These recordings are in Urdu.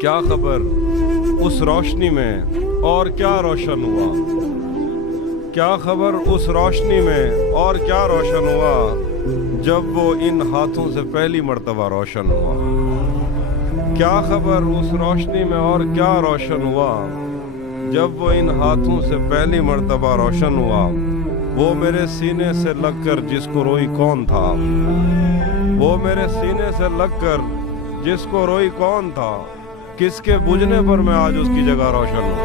کیا خبر اس روشنی میں اور کیا روشن ہوا، کیا خبر اس روشنی میں اور کیا روشن ہوا، جب وہ ان ہاتھوں سے پہلی مرتبہ روشن ہوا۔ کیا خبر اس روشنی میں اور کیا روشن ہوا، جب وہ ان ہاتھوں سے پہلی مرتبہ روشن ہوا۔ وہ میرے سینے سے لگ کر جس کو روئی کون تھا، وہ میرے سینے سے لگ کر جس کو روئی کون تھا، کس کے بجھنے پر میں آج اس کی جگہ روشن ہوں۔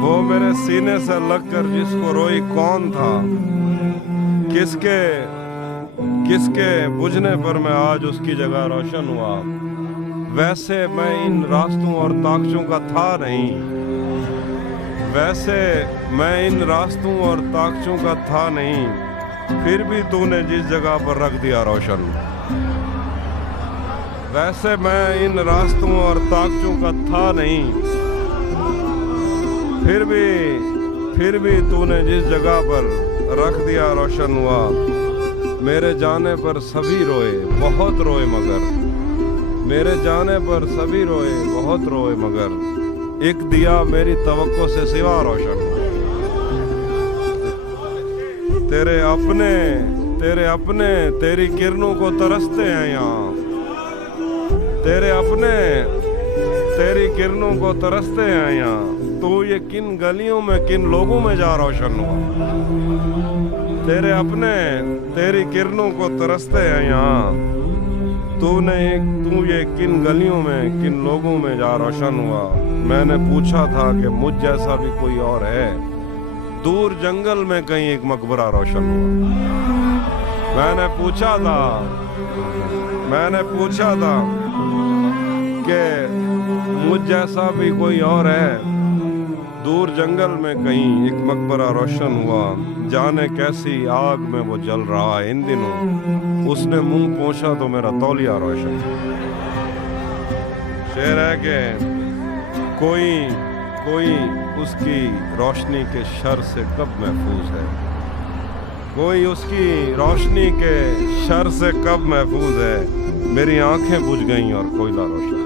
وہ میرے سینے سے لگ کر جس کو روئی کون تھا، کس کے بجھنے پر میں آج اس کی جگہ روشن ہوا۔ ویسے میں ان راستوں اور طاقچوں کا تھا نہیں، ویسے میں ان راستوں اور طاقچوں کا تھا نہیں، پھر بھی تو نے جس جگہ پر رکھ دیا روشن۔ ویسے میں ان راستوں اور طاقچوں کا تھا نہیں، پھر بھی تو نے جس جگہ پر رکھ دیا روشن ہوا۔ میرے جانے پر سبھی روئے بہت روئے مگر، میرے جانے پر سبھی روئے بہت روئے مگر، ایک دیا میری توقع سے سوا روشن ہوا۔ تیرے اپنے تیری کرنوں کو ترستے ہیں یہاں، تیرے اپنے تیری کرنوں کو ترستے ہیں یہاں، تو یہ کن گلیوں میں کن لوگوں میں جا روشن ہوا۔ تیرے اپنے تیری کرنوں کو ترستے ہیں یہاں، تو یہ کن گلیوں میں کن لوگوں میں جا روشن ہوا۔ میں نے پوچھا تھا کہ مجھ جیسا بھی کوئی اور ہے، دور جنگل میں کہیں ایک مقبرہ روشن ہوا۔ میں نے پوچھا تھا کہ مجھ جیسا بھی کوئی اور ہے، دور جنگل میں کہیں ایک مقبرہ روشن ہوا۔ جانے کیسی آگ میں وہ جل رہا ہے ان دنوں، اس نے منہ پوچھا تو میرا تولیہ روشن۔ شعر ہے کہ کوئی اس کی روشنی کے شر سے کب محفوظ ہے، کوئی اس کی روشنی کے شر سے کب محفوظ ہے۔ میری آنکھیں بجھ گئیں اور کوئلہ روشن۔